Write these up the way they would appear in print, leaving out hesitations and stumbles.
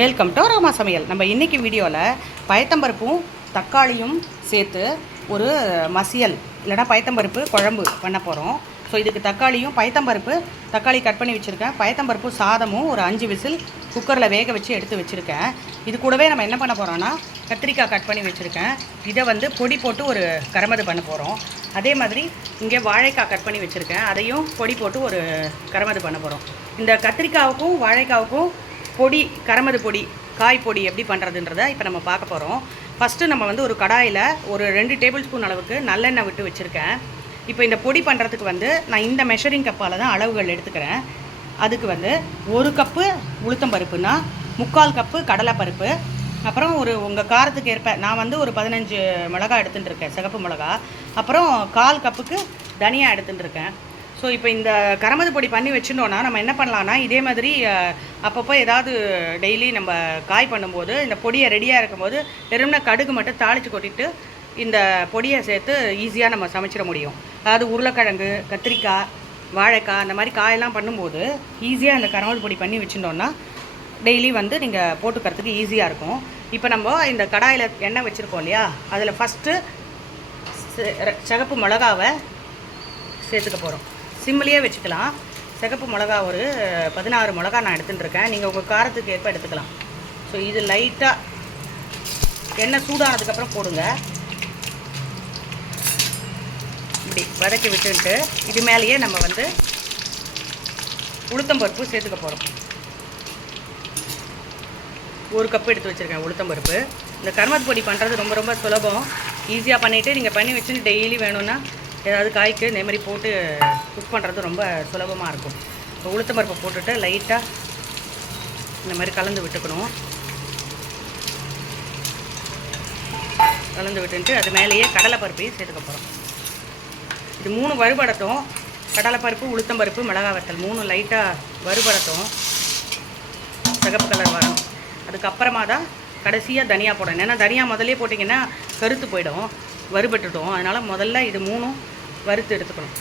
Welcome to Rama சமையல். நம்ம இன்றைக்கி வீடியோவில் பயத்தம்பருப்பும் தக்காளியும் சேர்த்து ஒரு மசியல் இல்லைனா பயத்தம்பருப்பு குழம்பு பண்ண போகிறோம். ஸோ இதுக்கு தக்காளியும் தக்காளி கட் பண்ணி வச்சுருக்கேன். பயத்தம்பருப்பு சாதமும் ஒரு 5 விசில் குக்கரில் வேக வச்சு எடுத்து வச்சுருக்கேன். இது கூடவே நம்ம என்ன பண்ண போகிறோன்னா கத்திரிக்காய் கட் பண்ணி வச்சுருக்கேன். இதை பொடி போட்டு ஒரு கரமது பண்ண போகிறோம். அதே மாதிரி இங்கே வாழைக்காய் கட் பண்ணி வச்சுருக்கேன். அதையும் பொடி போட்டு ஒரு கரமது பண்ண போகிறோம். இந்த கத்திரிக்காவுக்கும் வாழைக்காவுக்கும் கரமது பொடி காய் பொடி எப்படி பண்ணுறதுன்றதை இப்போ நம்ம பார்க்க போகிறோம். ஃபஸ்ட்டு நம்ம ஒரு கடாயில் ஒரு 2 டேபிள் ஸ்பூன் அளவுக்கு நல்லெண்ணெய் விட்டு வச்சுருக்கேன். இப்போ இந்த பொடி பண்ணுறதுக்கு நான் இந்த மெஷரிங் கப்பால் தான் அளவுகள் எடுத்துக்கிறேன். அதுக்கு 1 கப்பு உளுத்தம்பருப்புனா 3/4 கப்பு கடலைப்பருப்பு, அப்புறம் உங்கள் காரத்துக்கு ஏற்ப நான் ஒரு 15 மிளகா எடுத்துட்டுருக்கேன், சிகப்பு மிளகா, அப்புறம் 1/4 கப்புக்கு தனியாக எடுத்துட்டுருக்கேன். ஸோ இப்போ இந்த கரமது பொடி பண்ணி வச்சுட்டோன்னா நம்ம என்ன பண்ணலான்னா இதே மாதிரி அப்பப்போ ஏதாவது டெய்லி நம்ம காய் பண்ணும்போது இந்த பொடியை ரெடியாக இருக்கும்போது வெறும்னா கடுகு மட்டும் தாளித்து கொட்டிட்டு இந்த பொடியை சேர்த்து ஈஸியாக நம்ம சமைச்சிட முடியும். அதாவது உருளைக்கிழங்கு, கத்திரிக்காய், வாழைக்காய் அந்த மாதிரி காயெல்லாம் பண்ணும்போது ஈஸியாக இந்த கரமது பொடி பண்ணி வச்சுட்டோன்னா டெய்லி நீங்கள் போட்டுக்கிறதுக்கு ஈஸியாக இருக்கும். இப்போ நம்ம இந்த கடாயில் எண்ணெய் வச்சுருக்கோம் இல்லையா, அதில் ஃபஸ்ட்டு சிகப்பு மிளகாவை சேர்த்துக்க போகிறோம். சிம்மிலேயே வச்சுக்கலாம். சிகப்பு மிளகா ஒரு 16 மிளகா நான் எடுத்துட்டுருக்கேன். நீங்கள் உங்கள் காரத்துக்கு ஏற்ப எடுத்துக்கலாம். ஸோ இது லைட்டாக எண்ணெய் சூடானதுக்கப்புறம் போடுங்க. இப்படி வதக்கி விட்டுட்டு இது மேலேயே நம்ம உளுத்தம்பருப்பு சேர்த்துக்க போகிறோம். 1 கப்பு எடுத்து வச்சுருக்கேன் உளுத்தம்பருப்பு. இந்த கரமது பொடி பண்ணுறது ரொம்ப ரொம்ப சுலபம். ஈஸியாக பண்ணிவிட்டு நீங்கள் பண்ணி வச்சுட்டு டெய்லி வேணும்னா ஏதாவது காய்க்கு இதே மாதிரி போட்டு குக் பண்ணுறது ரொம்ப சுலபமாக இருக்கும். இப்போ உளுத்தம்பருப்பை போட்டுட்டு லைட்டாக இந்த மாதிரி கலந்து விட்டுக்கணும். கலந்து விட்டுட்டு அது மேலேயே கடலைப்பருப்பையும் சேர்த்துக்க போகிறோம். இது 3 வறுபடட்டும். கடலைப்பருப்பு, உளுத்தம்பருப்பு, மிளகா வத்தல் 3 லைட்டாக வறுபடட்டும், சிகப்பு கலர் வரணும். அதுக்கப்புறமா தான் கடைசியாக தனியா போடணும். ஏன்னா தனியா முதல்லே போட்டிங்கன்னா கருத்து போயிடும், வறுபட்டுட்டோம். அதனால் முதல்ல இது 3 வறுத்து எடுத்துக்கணும்.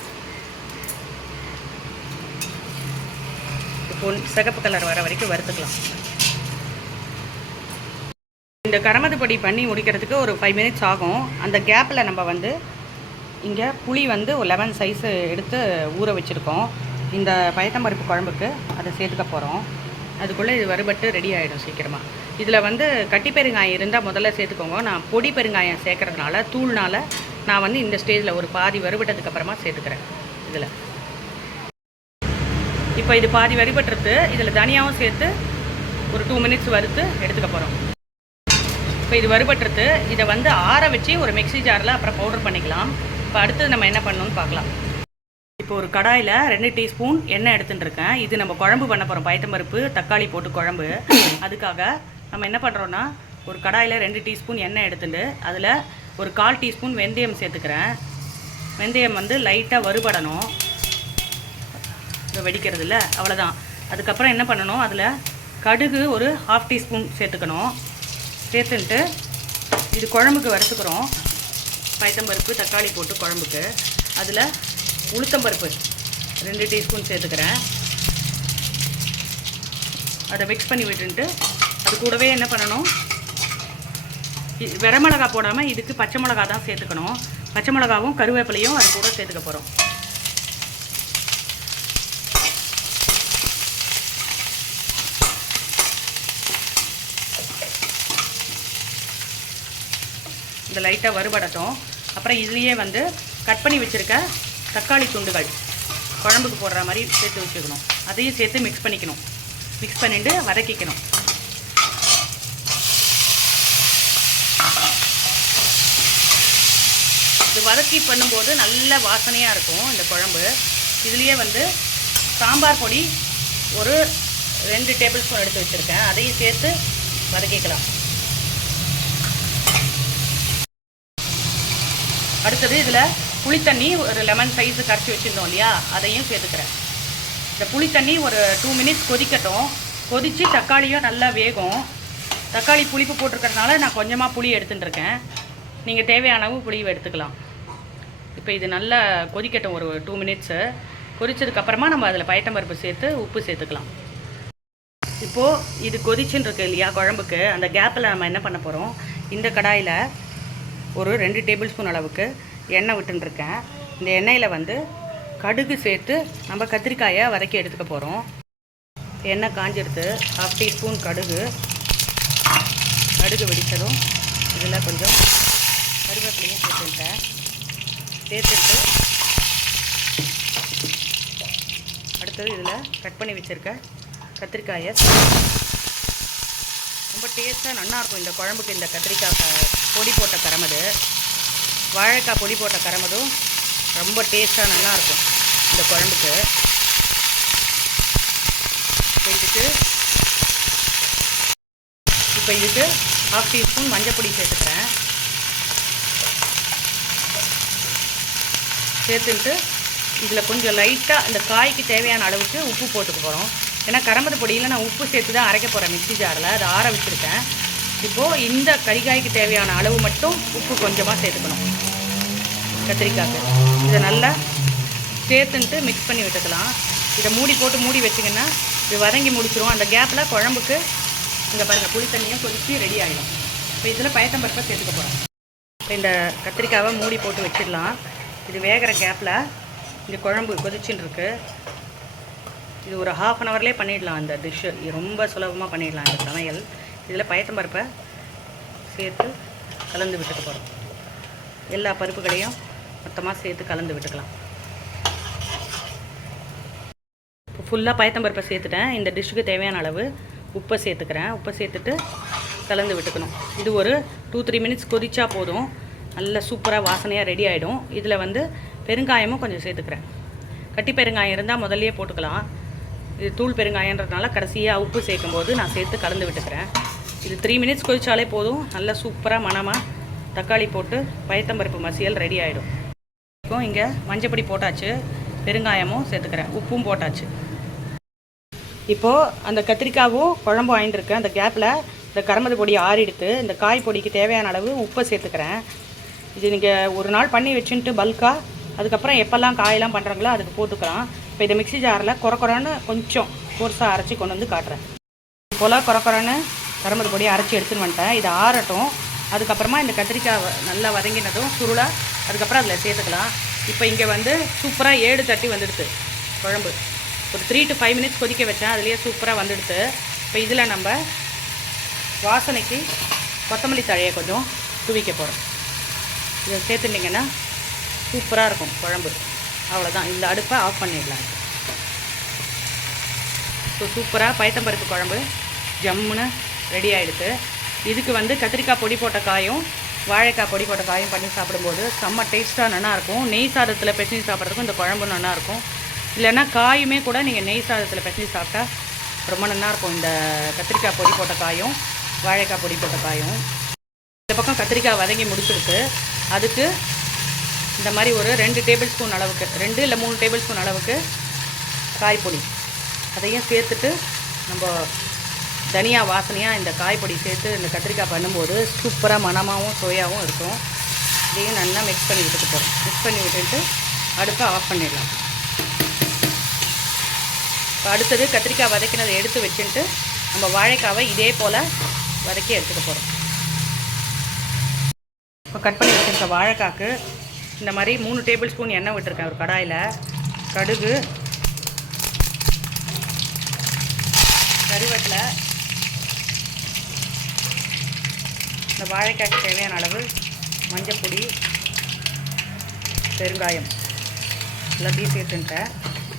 இப்போ சிகப்பு கலர் வர வரைக்கும் வறுத்துக்கலாம். இந்த கரமது பொடி பண்ணி முடிக்கிறதுக்கு ஒரு 5 மினிட்ஸ் ஆகும். அந்த கேப்பில் நம்ம இங்கே புளி ஒரு லெமன் சைஸு எடுத்து ஊற வச்சுருக்கோம். இந்த பயத்தம்பருப்பு குழம்புக்கு அதை சேர்த்துக்க போகிறோம். அதுக்குள்ளே இது வறுபட்டு ரெடி ஆகிடும் சீக்கிரமாக. இதில் கட்டி பெருங்காயம் இருந்தால் முதல்ல சேர்த்துக்கோங்க. நான் பொடி பெருங்காயம் சேர்க்குறதுனால தூள்னால் நான் இந்த ஸ்டேஜில் ஒரு பாதி வறுபட்டதுக்கு அப்புறமா சேர்த்துக்கிறேன். இதில் இப்போ இது பாதி வறுபட்டுறது. இதில் தனியாகவும் சேர்த்து ஒரு 2 மினிட்ஸ் வறுத்து எடுத்துக்க போகிறோம். இப்போ இது வறுபட்டுறது. இதை ஆற வச்சு ஒரு மிக்ஸி ஜாரில் அப்புறம் பவுடர் பண்ணிக்கலாம். இப்போ அடுத்தது நம்ம என்ன பண்ணணும்னு பார்க்கலாம். இப்போ ஒரு கடாயில் 2 டீஸ்பூன் எண்ணெய் எடுத்துட்டுருக்கேன். இது நம்ம குழம்பு பண்ண போகிறோம், பயத்தம்பருப்பு தக்காளி போட்டு குழம்பு. அதுக்காக நம்ம என்ன பண்ணுறோன்னா ஒரு கடாயில் 2 டீஸ்பூன் எண்ணெய் எடுத்துட்டு அதில் ஒரு 1/4 டீஸ்பூன் வெந்தயம் சேர்த்துக்கிறேன். வெந்தயம் லைட்டாக வறுபடணும். வெடிக்கிறது இல்லை, அவ்வளோதான். அதுக்கப்புறம் என்ன பண்ணணும், அதில் கடுகு ஒரு 1/2 டீஸ்பூன் சேர்த்துக்கணும். சேர்த்துன்ட்டு இது குழம்புக்கு வறுத்துக்கிறோம். பயத்தம்பருப்பு தக்காளி போட்டு குழம்புக்கு அதில் உளுத்தம்பருப்பு 2 டீஸ்பூன் சேர்த்துக்கிறேன். அதை மிக்ஸ் பண்ணி விட்டுட்டு அது கூடவே என்ன பண்ணணும், வரமிளகா போடாமல் இதுக்கு பச்சை மிளகா தான் சேர்த்துக்கணும். பச்சை மிளகாவும் கருவேப்பிலையும் அது கூட சேர்த்துக்க போகிறோம். இந்த லைட்டாக வறுபடட்டும். அப்புறம் இதுலேயே கட் பண்ணி வச்சுருக்க தக்காளி துண்டுகள் குழம்புக்கு போடுற மாதிரி சேர்த்து வச்சுக்கணும். அதையும் சேர்த்து மிக்ஸ் பண்ணிக்கணும். மிக்ஸ் பண்ணிட்டு வதக்கிக்கணும். இது வதக்கி பண்ணும்போது நல்ல வாசனையாக இருக்கும் இந்த குழம்பு. இதுலேயே சாம்பார் பொடி ஒரு 2 டேபிள் ஸ்பூன் எடுத்து வச்சுருக்கேன். அதையும் சேர்த்து வதக்கிக்கலாம். அடுத்தது இதில் புளித்தண்ணி ஒரு லெமன் சைஸு கரைச்சி வச்சுருந்தோம் இல்லையா, அதையும் சேர்த்துக்கிறேன். இந்த புளித்தண்ணி ஒரு 2 மினிட்ஸ் கொதிக்கட்டும். கொதித்து தக்காளியும் நல்லா வேகும். தக்காளி புளிப்பு போட்டிருக்கிறதுனால நான் கொஞ்சமாக புளி எடுத்துட்டுருக்கேன். நீங்கள் தேவையான அளவு புளியை எடுத்துக்கலாம். இப்போ இது நல்லா கொதிக்கட்டும் ஒரு 2 மினிட்ஸு. கொதிச்சதுக்கப்புறமா நம்ம அதில் பயத்தம்பருப்பு சேர்த்து உப்பு சேர்த்துக்கலாம். இப்போது இது கொதிச்சுன்னு இருக்கு இல்லையா குழம்புக்கு, அந்த கேப்பில் நம்ம என்ன பண்ண போகிறோம், இந்த கடாயில் ஒரு 2 டேபிள் ஸ்பூன் அளவுக்கு எண்ணெய் விட்டுருக்கேன். இந்த எண்ணெயில் வந்து கடுகு சேர்த்து நம்ம கத்திரிக்காயை வதக்கி எடுத்துக்க போகிறோம். எண்ணெய் காஞ்சிடுத்து. 1/2 டீஸ்பூன் கடுகு வெடித்ததும் இதில் கொஞ்சம் கருவேப்பிலையும் சேர்த்துட்டேன். சேர்த்துட்டு அடுத்தது இதில் கட் பண்ணி வச்சுருக்க கத்திரிக்காயை, ரொம்ப டேஸ்ட்டாக நல்லாயிருக்கும் இந்த குழம்புக்கு. இந்த கத்திரிக்காய் பொடி போட்ட கரமது, வாழைக்காய் பொடி போட்ட கரமதும் ரொம்ப டேஸ்ட்டாக நல்லாயிருக்கும் இந்த குழம்புக்கு. செஞ்சுட்டு இப்போ இதுக்கு 1/2 டீஸ்பூன் மஞ்சள் பொடி சேர்த்துக்கிறேன். சேர்த்துட்டு இதில் கொஞ்சம் லைட்டாக இந்த காய்க்கு தேவையான அளவுக்கு உப்பு போட்டுக்க போகிறோம். ஏன்னா கரமது பொடியில் நான் உப்பு சேர்த்து தான் அரைக்க போகிறேன் மிக்ஸி ஜாரில். அதை ஆற வச்சுருக்கேன். இப்போது இந்த கறிக்காய்க்கு தேவையான அளவு மட்டும் உப்பு கொஞ்சமாக சேர்த்துக்கணும் கத்திரிக்காய்க்கு. இதை நல்லா சேர்த்துன்ட்டு மிக்ஸ் பண்ணி விட்டுக்கலாம். இதை மூடி வச்சிங்கன்னா இது வதங்கி முடிச்சிடும். அந்த கேப்பில் குழம்புக்கு இங்கே பாருங்கள் புளி தண்ணியும் கொதிச்சு ரெடி ஆகிடும். இப்போ இதில் பயத்தம்பருப்பை சேர்த்துக்க போகிறோம். இப்போ இந்த கத்திரிக்காவை மூடி போட்டு வச்சிடலாம். இது வேகிற கேப்பில் இங்கே குழம்பு கொதிச்சுன்னு இருக்குது. இது ஒரு 1/2 ஹவர்லேயே பண்ணிடலாம். அந்த டிஷ்ஷு ரொம்ப சுலபமாக பண்ணிடலாம் இந்த சமையல். இதில் பயத்தம்பருப்பை சேர்த்து கலந்து விட்டுக்க போகிறோம். எல்லா பருப்புகளையும் மொத்தமாக சேர்த்து கலந்து விட்டுக்கலாம். இப்போ ஃபுல்லாக பயத்தம்பருப்பை சேர்த்துட்டேன். இந்த டிஷ்ஷுக்கு தேவையான அளவு உப்பை சேர்த்துக்கிறேன். உப்பை சேர்த்துட்டு கலந்து விட்டுக்கணும். இது ஒரு 2-3 மினிட்ஸ் கொதிச்சா போதும். நல்ல சூப்பராக வாசனையாக ரெடி ஆகிடும். இதில் வந்து பெருங்காயமும் கொஞ்சம் சேர்த்துக்கிறேன். கட்டி பெருங்காயம் இருந்தால் முதல்லையே போட்டுக்கலாம். இது தூள் பெருங்காயன்றதுனால கடைசியாக உப்பு சேர்க்கும்போது நான் சேர்த்து கலந்து விட்டுக்கிறேன். இது 3 மினிட்ஸ் கொதிச்சாலே போதும். நல்லா சூப்பராக மணமாக தக்காளி போட்டு பயத்தம்பருப்பு மசியல் ரெடி ஆகிடும். இங்கே மஞ்சப்பொடி போட்டாச்சு, பெருங்காயமும் சேர்த்துக்கிறேன், உப்பும் போட்டாச்சு. இப்போது அந்த கத்திரிக்காவும் குழம்பு வாங்கிட்டுருக்கேன். அந்த கேப்பில் இந்த கரமது பொடி ஆறிடுத்து. இந்த காய் பொடிக்கு தேவையான அளவு உப்பை சேர்த்துக்கிறேன். இது நீங்கள் ஒரு நாள் பண்ணி வச்சுட்டு பல்காக அதுக்கப்புறம் எப்போல்லாம் காயெல்லாம் பண்ணுறாங்களோ அதுக்கு போட்டுக்கலாம். இப்போ இதை மிக்ஸி ஜாரில் குறன்னு கொஞ்சம் கோர்ஸாக அரைச்சி கொண்டு வந்து காட்டுறேன். போல் குறன்னு கரமது பொடி அரைச்சி எடுத்துன்னு வந்துட்டேன். இதை ஆறட்டும். அதுக்கப்புறமா இந்த கத்திரிக்காய் நல்லா வதங்கினதும் சுருளாக அதுக்கப்புறம் அதில் சேர்த்துக்கலாம். இப்போ இங்கே வந்து சூப்பராக 7 தட்டி வந்துடுது குழம்பு. ஒரு 3 to 5 மினிட்ஸ் கொதிக்க வச்சேன். அதுலேயே சூப்பராக வந்துடுது. இப்போ இதில் நம்ம வாசனைக்கு கொத்தமல்லி தழையை கொஞ்சம் தூவிக்க போகிறோம். இதை சேர்த்துட்டிங்கன்னா சூப்பராக இருக்கும் குழம்பு. அவ்வளோதான். இந்த அடுப்பை ஆஃப் பண்ணிடலாம். ஸோ சூப்பராக பயத்தம்பருப்பு குழம்பு ஜம்முன்னு ரெடி ஆகிடுது. இதுக்கு வந்து கத்திரிக்காய் பொடி போட்ட காயும் வாழைக்காய் பொடி போட்ட காயும் பண்ணி சாப்பிடும்போது செம்ம டேஸ்ட்டாக நல்லாயிருக்கும். நெய் சாதத்தில் பிசைஞ்சு சாப்பிட்றதுக்கும் இந்த குழம்பு நல்லாயிருக்கும். இல்லைன்னா காயுமே கூட நீங்கள் நெய் சாதத்தில் பிசைஞ்சு சாப்பிட்டா ரொம்ப நல்லாயிருக்கும். இந்த கத்திரிக்காய் பொடி போட்ட காயும் வாழைக்காய் பொடி போட்ட காயும். இந்த பக்கம் கத்திரிக்காய் வதங்கி முடிச்சிருக்கு. அதுக்கு இந்த மாதிரி ஒரு 2 டேபிள் ஸ்பூன் அளவுக்கு 2 இல்லை 3 டேபிள் ஸ்பூன் அளவுக்கு காய்பொடி அதையும் சேர்த்துட்டு நம்ம தனியா வாசனையாக இந்த காய்பொடி சேர்த்து இந்த கத்திரிக்காய் பண்ணும்போது சூப்பராக மணமாகவும் சோயாவும் இருக்கும். இதையும் நல்லா மிக்ஸ் பண்ணி விட்டுட்டு போகிறோம். மிக்ஸ் பண்ணி விட்டுட்டு அடுப்பை ஆஃப் பண்ணிடலாம். இப்போ அடுத்தது கத்திரிக்காய் வதக்கினதை எடுத்து வச்சுட்டு நம்ம வாழைக்காவை இதே போல் வதக்கி எடுத்துக்க போகிறோம். இப்போ கட் பண்ணி வச்சுருக்க வாழைக்காய்க்கு இந்த மாதிரி 3 டேபிள் ஸ்பூன் எண்ணெய் விட்டுருக்கேன் ஒரு கடாயில். கடுகு, கருவேப்பிலை, இந்த வாழைக்காய்க்கு தேவையான அளவு மஞ்சள் பொடி, பெருங்காயம் எல்லாத்தையும்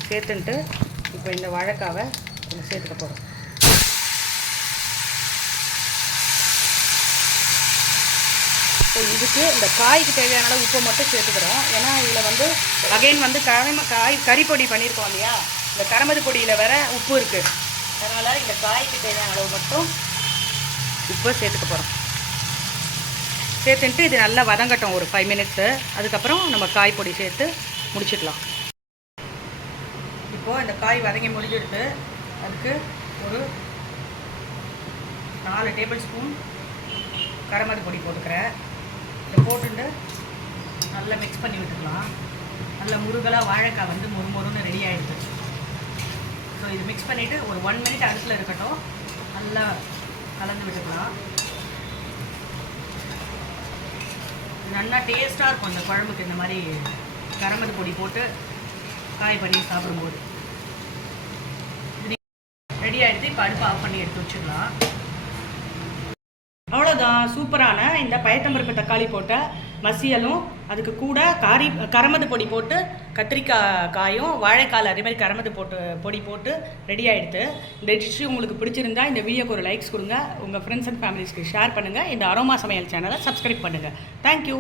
சேர்த்துன்ட்டு இப்போ இந்த வாழைக்காவை கொஞ்சம் சேர்த்துக்க போகிறோம். ஸோ இதுக்கு இந்த காய்க்கு தேவையான அளவு உப்பை மட்டும் சேர்த்துக்கிறோம். ஏன்னா இதில் வந்து அகைன் வந்து கறிப்பொடி பண்ணியிருக்கோம் இல்லையா, இந்த கரமது பொடியில் வேற உப்பு இருக்குது. அதனால் இந்த காய்க்கு தேவையான அளவு மட்டும் உப்பை சேர்த்துக்க போகிறோம். சேர்த்துன்ட்டு இது நல்லா வதங்கட்டும் ஒரு 5 மினிட்ஸு. அதுக்கப்புறம் நம்ம காய் பொடி சேர்த்து முடிச்சிடலாம். இப்போது இந்த காய் வதங்கி முடிஞ்சிடுது. அதுக்கு ஒரு 4 டேபிள் ஸ்பூன் கரமது பொடி போட்டுக்கிறேன். இதை போட்டுட்டு நல்லா மிக்ஸ் பண்ணி விட்டுக்கலாம். நல்லா முருகலாக வாழைக்காய் வந்து மொறுன்னு ரெடி ஆகிடுது. ஸோ இது மிக்ஸ் பண்ணிவிட்டு ஒரு 1 மினிட் அடுப்பில் இருக்கட்டும். நல்லா கலந்து விட்டுக்கலாம். நல்லா டேஸ்ட்டாக இருக்கும் இந்த குழம்புக்கு இந்த மாதிரி கரமது பொடி போட்டு காய் பண்ணி சாப்பிடும்போது. ரெடி ஆகிடுது. இப்போ அடுப்பு ஆஃப் பண்ணி எடுத்து வச்சுக்கலாம். அவ்வளோதான், சூப்பரான இந்த பயத்தம்பருப்பு தக்காளி போட்ட மசியலும் அதுக்கு கூட கரமது பொடி போட்டு கத்திரிக்காய் காயும் வாழைக்கால் அதேமாதிரி கரமது பொடி போட்டு ரெடி ஆகிடுது. இந்த டிஷ்ஷு உங்களுக்கு பிடிச்சிருந்தா இந்த வீடியோக்கு ஒரு லைக்ஸ் கொடுங்க. உங்கள் ஃப்ரெண்ட்ஸ் அண்ட் ஃபேமிலிஸ்க்கு ஷேர் பண்ணுங்கள். இந்த அரோமா சமையல் சேனலை சப்ஸ்கிரைப் பண்ணுங்கள். தேங்க்யூ.